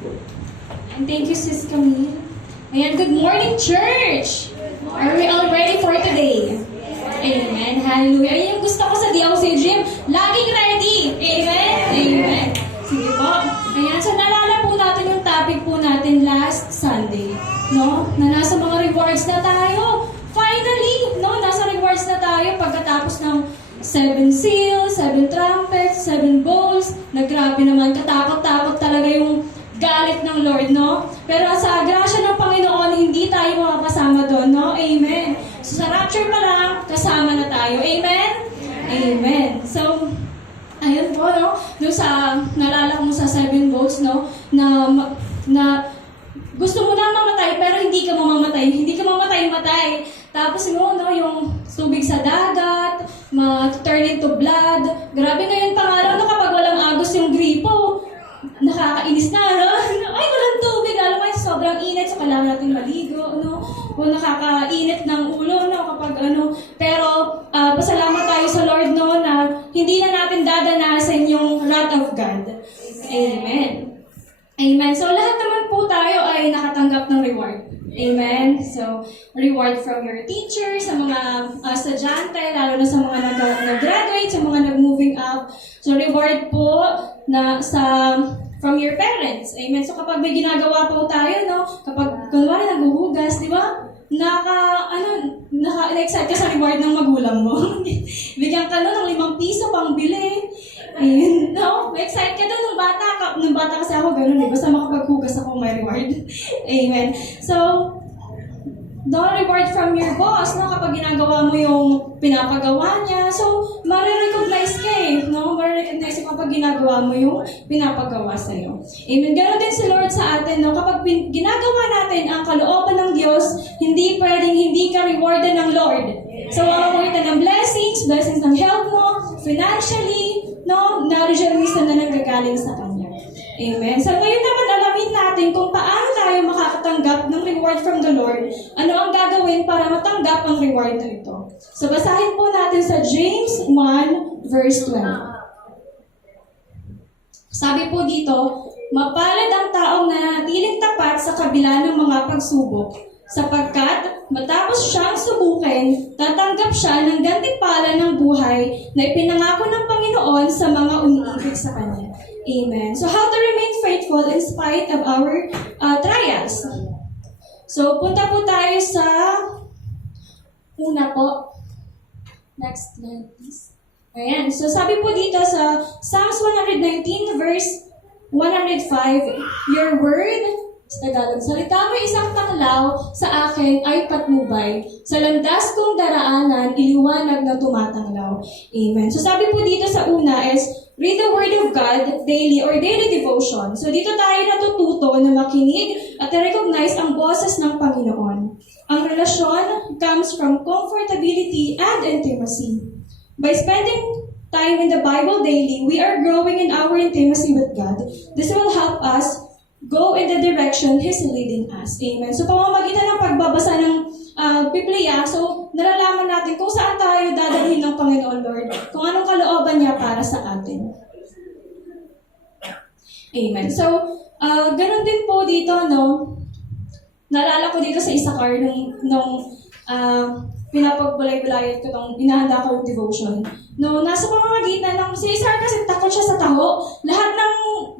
And thank you, Sis Camille. Ayan, good morning, church! Are we all ready for today? Amen. Hallelujah. Ayan yung gusto ko sa DOC Gym. Laging ready. Amen. Amen. Sige po. Ayan. So, nalala po natin yung topic po natin last Sunday. No? Na nasa mga rewards na tayo. Finally, no? Nasa rewards na tayo pagkatapos ng 7 seals, 7 trumpets, 7 bowls. Nagrabe naman. Katakot-takot talaga yung galit ng Lord, no? Pero sa grasya ng Panginoon, hindi tayo makakasama doon, no? Amen. So, sa rapture pa lang, kasama na tayo. Amen? Amen. So, ayun po, no? Doon sa, nalala ko sa 7 votes, no? Na gusto mo na mamatay, pero hindi ka mamamatay. Hindi ka mamatay-matay. Tapos, no, yung tubig sa dagat, turn into blood. Grabe ngayon pangaraw, no? Kapag walang agos yung gripo, nakakainis na, no? Ay, walang tubig. Alam mo, sobrang init, so kailangan natin maligo, no? Kung nakakainit ng ulo, no? Kapag ano. Pero, pasalamat tayo sa Lord, no? Na hindi na natin dadanasin yung wrath of God. Amen. Amen. So, lahat naman po tayo ay nakatanggap ng reward. Amen. So, reward from your teacher, sa mga estudyante, lalo na sa mga nag-graduate, sa mga nag-moving up. So, reward po na from your parents. Amen. So, kapag may ginagawa po tayo, no? Kapag, kunwari, naghuhugas, di ba? Na-excite ka sa reward ng magulang mo. Bigyan ka no, ng 5 piso pang bili. Ayun, no? Ma-excite ka doon nung bata kasi ako ganun eh. Basta makapaghugas ako may reward. Amen. So, the reward from your boss, no? Kapag ginagawa mo yung pinapagawa niya, so, marirecognize ka eh, no? Marirecognize ka kapag ginagawa mo yung pinapagawa sa'yo. Amen. Ganon din si Lord sa atin, no? Kapag ginagawa natin ang kalooban ng Diyos, hindi pwedeng hindi ka rewarded ng Lord. So, award ng blessings ng health mo, financially, no? Knowledge na nanggagaling sa Kanya. Amen. So, ngayon naman alamin natin kung paano tayo makakatanggap ng reward from the Lord. Ano ang gagawin para matanggap ang reward na ito? So, basahin po natin sa James 1, verse 12. Sabi po dito, mapalad ang taong nanatiling tapat sa kabila ng mga pagsubok, sapagkat matapos siyang subukin, tatanggap siya ng gantimpala ng buhay na ipinangako ng Panginoon sa mga umiibig sa Kanya. Amen. So, how to remain faithful in spite of our trials? So, punta po tayo sa una po. Next slide, please. Ayan. So, sabi po dito sa Psalms 119, verse 105, your word, sa Tagalog, salita mo isang tanglaw sa akin ay patnubay. Sa landas kong daraanan, iliwanag na tumatanglaw. Amen. So sabi po dito sa una is, read the Word of God daily or daily devotion. So dito tayo natututo na makinig at recognize ang boses ng Panginoon. Ang relasyon comes from comfortability and intimacy. By spending time in the Bible daily, we are growing in our intimacy with God. This will help us go in the direction He's leading us. Amen. So, pamamagitan ng pagbabasa ng Biblia, so, nalalaman natin kung saan tayo dadalhin ng Panginoon Lord, kung anong kalooban niya para sa atin. Amen. So, ganun din po dito, no? Naalala ko dito sa Isakar, nung pinapagbulay-bulayat ko nung inahanda ko yung devotion. No, nasa pamamagitan ng si Isar kasi takot siya sa taho. Lahat ng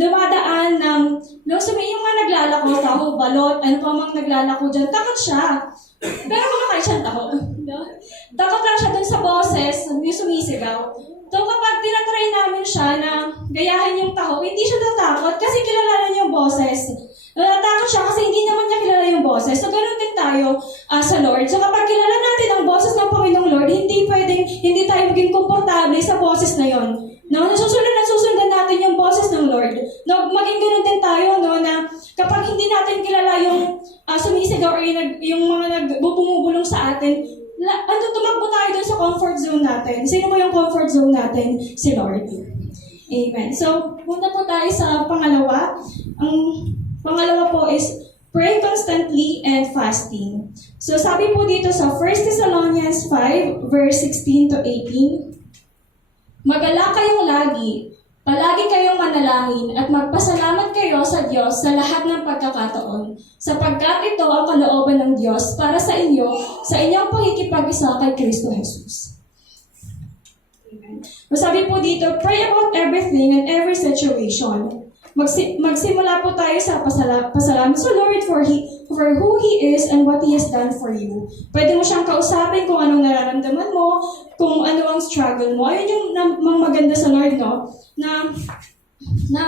dumadaan ng yung mga naglalako, taho, balot, ano pa mang naglalako dyan, takot siya. Pero kumakain siyang taho. No? Takot lang siya dun sa boses, yung sumisigaw. So kapag tinatry namin siya na gayahin yung taho, hindi siya natakot kasi kilala niya yung boses. Natatakot siya kasi hindi naman niya kilala yung boses. So, ganoon din tayo sa Lord. So, kapag kilala natin ang boses ng Panginoong Lord, hindi tayo maging komportable sa boses na yon. No? Nasusundan natin yung boses ng Lord. No? Maging ganoon din tayo, no? Na kapag hindi natin kilala yung sumisigaw or yung mga bumubulong sa atin, tumakbo tayo dun sa comfort zone natin. Sino ba yung comfort zone natin? Si Lord. Amen. So, punta po tayo sa pangalawa. Pangalawa po is pray constantly and fasting. So sabi po dito sa 1 Thessalonians 5, verse 16 to 18, Magala kayong lagi, Palagi kayong manalangin at magpasalamat kayo sa Diyos sa lahat ng pagkakataon, sapagkat ito ang kalooban ng Diyos para sa inyo, sa inyong pakikipag-isa kay Kristo Jesus. Sabi po dito, pray about everything and every situation. Magsimula po tayo sa pasalamat sa Lord for who He is and what He has done for you. Pwede mo siyang kausapin kung anong nararamdaman mo, kung ano ang struggle mo. Ayun yung maganda sa Lord, no? Na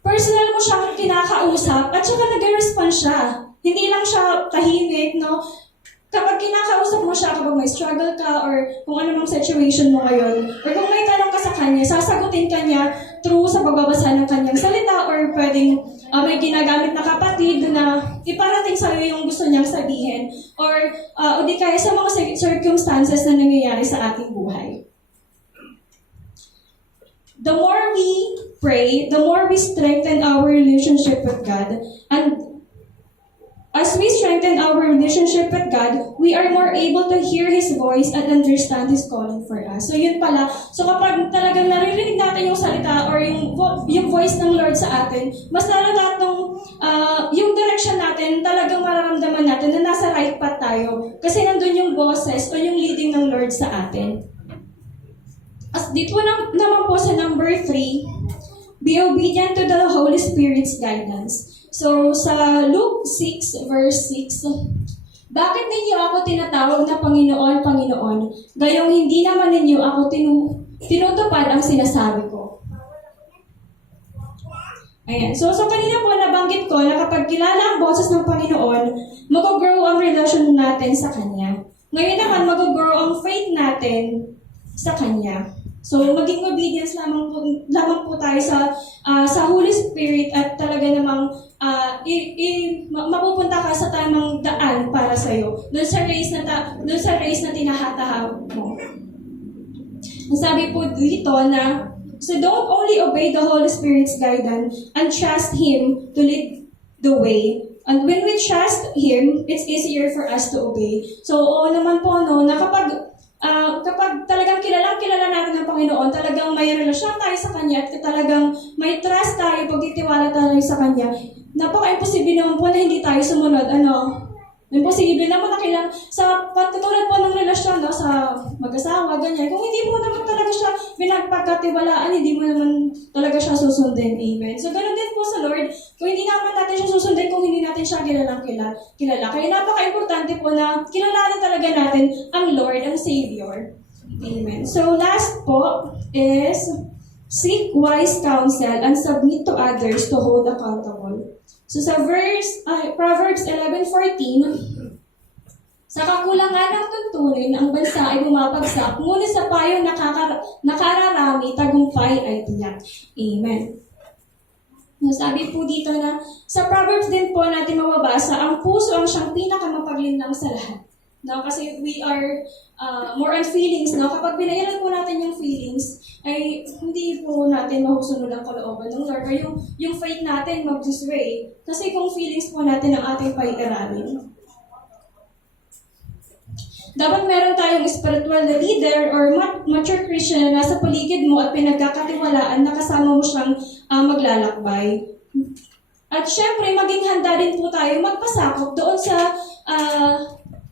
personal mo siyang kinakausap at saka nag-respond siya. Hindi lang siya tahimik, no? Kapag kinakausap mo siya, kapag may struggle ka or kung ano mang situation mo ngayon, or kung may tanong ka sa kanya, sasagutin ka niya through sa pagbabasa ng kanyang salita or pwedeng may ginagamit na kapatid na iparating sa iyo yung gusto niyang sabihin or o di kaya sa mga circumstances na nangyayari sa ating buhay. The more we pray, the more we strengthen our relationship with God. And as we strengthen our relationship with God, we are more able to hear His voice and understand His calling for us. So yun pala. So kapag talagang naririnig natin yung salita or yung voice ng Lord sa atin, mas lalo natong yung direction natin, talagang mararamdaman natin na nasa right path tayo. Kasi nandun yung boses o yung leading ng Lord sa atin. As dito naman po sa number 3, be obedient to the Holy Spirit's guidance. So, sa Luke 6, verse 6, bakit ninyo ako tinatawag na Panginoon, Panginoon, gayong hindi naman ninyo ako tinutupad ang sinasabi ko? Ayan. So kanina po nabanggit ko na kapag kilala ang boses ng Panginoon, mag-grow ang relasyon natin sa Kanya. Ngayon naman, mag-grow ang faith natin sa Kanya. So, maging obedience lamang po tayo sa Holy Spirit at talaga namang mapupunta ka sa tamang daan para sa iyo. Doon sa race na tinahatahan mo. Sabi po dito na, so don't only obey the Holy Spirit's guidance and trust Him to lead the way. And when we trust Him, it's easier for us to obey. So, oo naman po, no, na kapag talagang kilala natin ng Panginoon, talagang may relasyon tayo sa Kanya at talagang may trust tayo, pagtitiwala tayo sa Kanya, napaka-imposible naman po na hindi tayo sumunod. Imposible naman na sa katulad po ng relasyon, no, sa mag-asawa, ganyan. Kung hindi mo naman talaga siya pinagpagkatiwalaan, hindi mo naman talaga siya susundin. Amen. So, ganun din po sa Lord. Kung hindi naman natin siya susundin, kung hindi natin siya kilala. Kaya napaka-importante po na kilalanin talaga natin ang Lord, ang Savior. Amen. So, last po is seek wise counsel and submit to others to hold accountable. So sa Proverbs 11:14, sa kakulangan ng tuntunin, ang bansa ay bumabagsak, ngunit sa payong nakararami, tagumpay ay tiyak. Amen. Sabi po dito na, sa Proverbs din po natin mababasa, ang puso ang siyang pinakamapaglinlang sa lahat. No, kasi we are more on feelings. No? Kapag binayaran po natin yung feelings, ay hindi po natin mahusunod ang kalooban ng Lord. Or yung faith natin mag-disway. Kasi kung feelings po natin ang ating pag-aralin. Dapat meron tayong spiritual na leader or mature Christian na nasa paligid mo at pinagkakatiwalaan na kasama mo siyang maglalakbay. At syempre, maging handa din po tayo magpasakop doon sa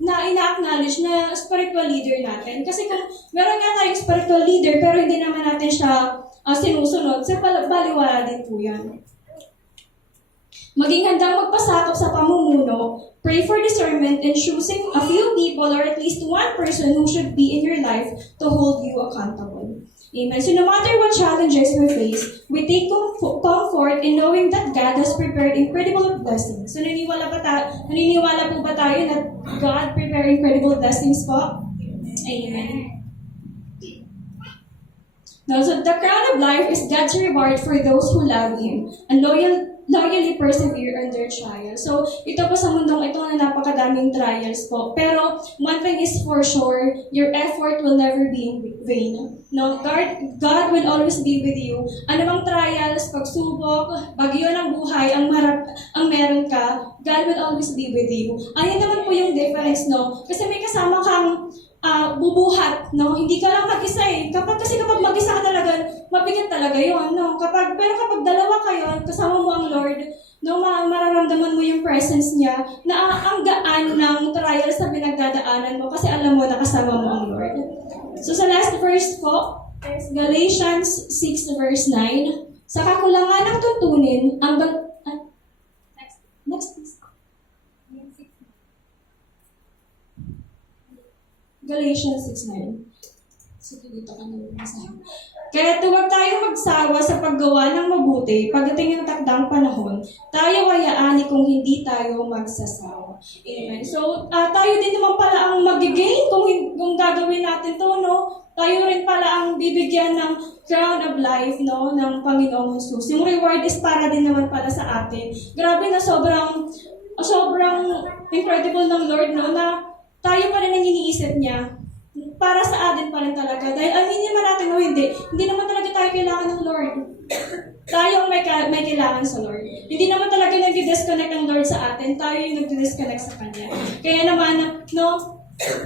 na ina-acknowledge na spiritual leader natin. Kasi kung meron nga tayong spiritual leader pero hindi naman natin siya sinusunod, sa baliwala din po yan. Maging handang magpasakop sa pamumuno, pray for discernment in choosing a few people or at least one person who should be in your life to hold you accountable. Amen. So no matter what challenges we face, we take comfort in knowing that God has prepared incredible blessings. So naniniwala po ba tayo na God prepared incredible blessings po? Amen. Now, so the crown of life is God's reward for those who love Him and loyally persevere under trials. So, ito po sa mundong ito na napakadaming trials po. Pero, one thing is for sure, your effort will never be in vain. No, God will always be with you. Ano bang trials, pagsubok, bagyo ng buhay, ang meron ka, God will always be with you. Ayun naman po yung difference, no? Kasi may kasama kang bubuhat, no? Hindi ka lang mag-isa eh. Kasi kapag mag-isa ka talaga, mabigat talaga yun, no? Pero kapag dalawa kayo, kasama mo ang Lord, no, mararamdaman mo yung presence niya na ang gaan ng trials na pinagdadaanan mo kasi alam mo na kasama mo ang Lord. So sa last verse po, is Galatians 6 verse 9. Sa kakulangan ng tuntunin, next please. Galatians 6:9. Sige, dito ka na masahin. Kaya huwag tayong magsawa sa paggawa ng mabuti pagdating ng takdang panahon. Tayo ayaani kung hindi tayo magsasawa. Amen. So, tayo din naman pala ang mag-gain kung gagawin natin to, no? Tayo rin pala ang bibigyan ng crown of life, no? Ng Panginoong Jesus. Yung reward is para din naman pala sa atin. Grabe na sobrang incredible ng Lord, no? Na tayo pa rin ang iniisip niya para sa atin pa rin talaga. Dahil aminin naman natin o hindi naman talaga tayo kailangan ng Lord. Tayo ang may kailangan sa Lord. Hindi naman talaga nag-disconnect ang Lord sa atin. Tayo yung nag-disconnect sa Kanya. Kaya naman, no,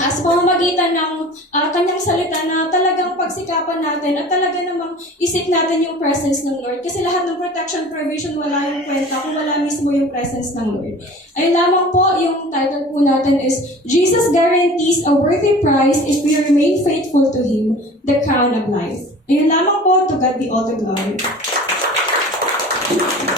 sa pamamagitan ng Kanyang salita na talagang pagsikapan natin at talaga namang isip natin yung presence ng Lord. Kasi lahat ng protection, provision, wala yung kwenta kung wala mismo yung presence ng Lord. Ayun lamang po, yung title po natin is Jesus guarantees a worthy prize if we remain faithful to Him, the crown of life. Ayun lamang po, to God be all the glory. Amen.